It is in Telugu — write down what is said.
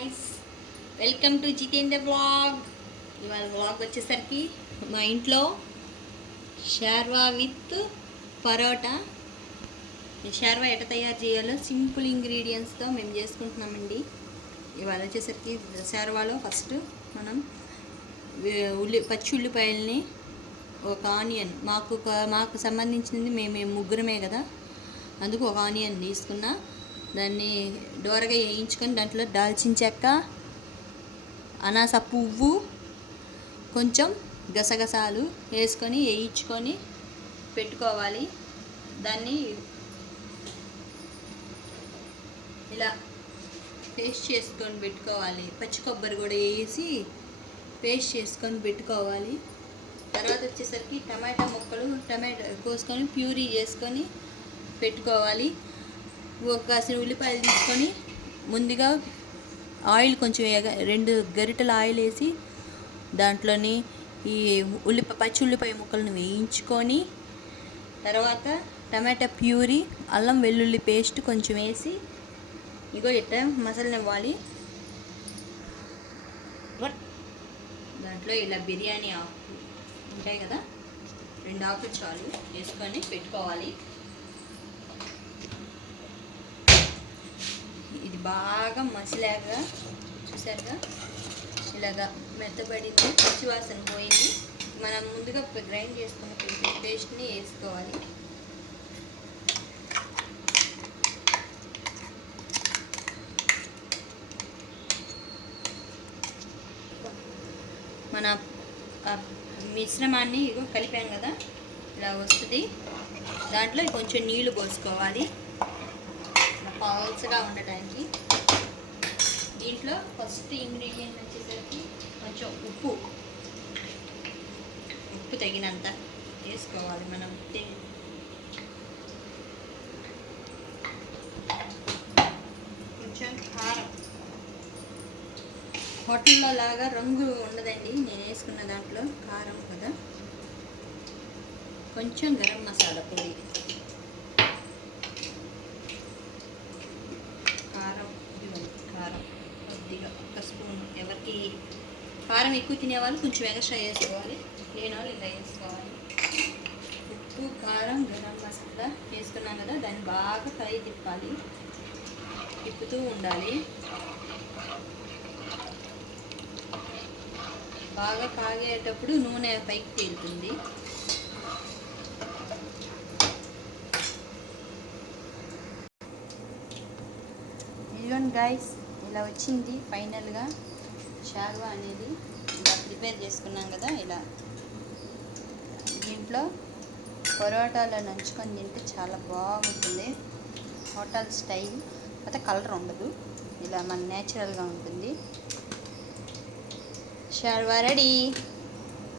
Guys, welcome to Jitendra vlog. ఇవాళ వ్లాగ్ వచ్చేసరికి మా ఇంట్లో షార్వా విత్ పరోటా. ఈ షార్వా ఎట్లా తయారు చేయాలో సింపుల్ ఇంగ్రీడియంట్స్తో మేము చేసుకుంటున్నామండి. ఇవాళ వచ్చేసరికి షార్వాలో ఫస్ట్ మనం పచ్చి ఉల్లిపాయలని, ఒక ఆనియన్, మాకు సంబంధించినది మేము ముగ్గురమే కదా, అందుకు ఒక ఆనియన్ తీసుకున్నా. దాన్ని దోరగా వేయించుకొని దాంట్లో దాల్చిన చెక్క, అనాస పువ్వు, కొంచెం గసగసాలు వేసుకొని వేయించుకొని పెట్టుకోవాలి. దాన్ని ఇలా పేస్ట్ చేసుకొని పెట్టుకోవాలి. పచ్చి కొబ్బరి కూడా వేసి పేస్ట్ చేసుకొని పెట్టుకోవాలి. తర్వాత వచ్చేసరికి టమాటా కోసుకొని ప్యూరీ చేసుకొని పెట్టుకోవాలి. ఒక ఉల్లిపాయలు తీసుకొని ముందుగా ఆయిల్ కొంచెం 2 గరిటెల ఆయిల్ వేసి దాంట్లోని ఈ పచ్చి ఉల్లిపాయ ముక్కలను వేయించుకొని, తర్వాత టమాటా ప్యూరీ, అల్లం వెల్లుల్లి పేస్ట్ కొంచెం వేసి ఇట్లా మసాలానివ్వాలి. దాంట్లో ఇలా బిర్యానీ ఆకు ఉంటాయి కదా, 2 ఆకులు చాలు, వేసుకొని పెట్టుకోవాలి. ఇది బాగా మసిలాగా చూసారుగా, ఇలాగా మెత్తబడింది, పచ్చివాసన పోయింది. మనం ముందుగా గ్రైండ్ చేసుకున్న పేస్ట్ని వేసుకోవాలి. మన మిశ్రమాన్ని కలిపాం కదా, ఇలా వస్తుంది. దాంట్లో కొంచెం నీళ్లు పోసుకోవాలి పల్చగా ఉండటానికి. దీంట్లో ఫస్ట్ ఇంగ్రీడియంట్ వచ్చేసరికి కొంచెం ఉప్పు తగినంత వేసుకోవాలి. మనం కొంచెం కారం, హోటల్లో లాగా రంగు ఉండదండి నేను వేసుకున్న దాంట్లో, కారం కదా. కొంచెం గరం మసాలా పొడి, కారం కొద్దిగా 1 స్పూన్. ఎవరికి కారం ఎక్కువ తినేవాళ్ళు కొంచెం ఎక్స్ట్రా వేసుకోవాలి, లేని వాళ్ళు ఇలా వేసుకోవాలి. ఉప్పు, కారం, గరం మసాలా వేసుకున్నాం కదా, దాన్ని బాగా తిప్పాలి, తిప్పుతూ ఉండాలి. బాగా కాగేటప్పుడు నూనె పైకి తేలుతుంది. ఇదిగోండి గాయ్స్, ఇలా వచ్చింది ఫైనల్గా షార్వా అనేది. ఇలా ప్రిపేర్ చేసుకున్నాం కదా, ఇలా దీంట్లో పరోటాలో నంచుకొని తింటే చాలా బాగుంటుంది. హోటల్ స్టైల్ అయితే కలర్ ఉండదు, ఇలా మన న్యాచురల్గా ఉంటుంది. షార్వా రెడీ.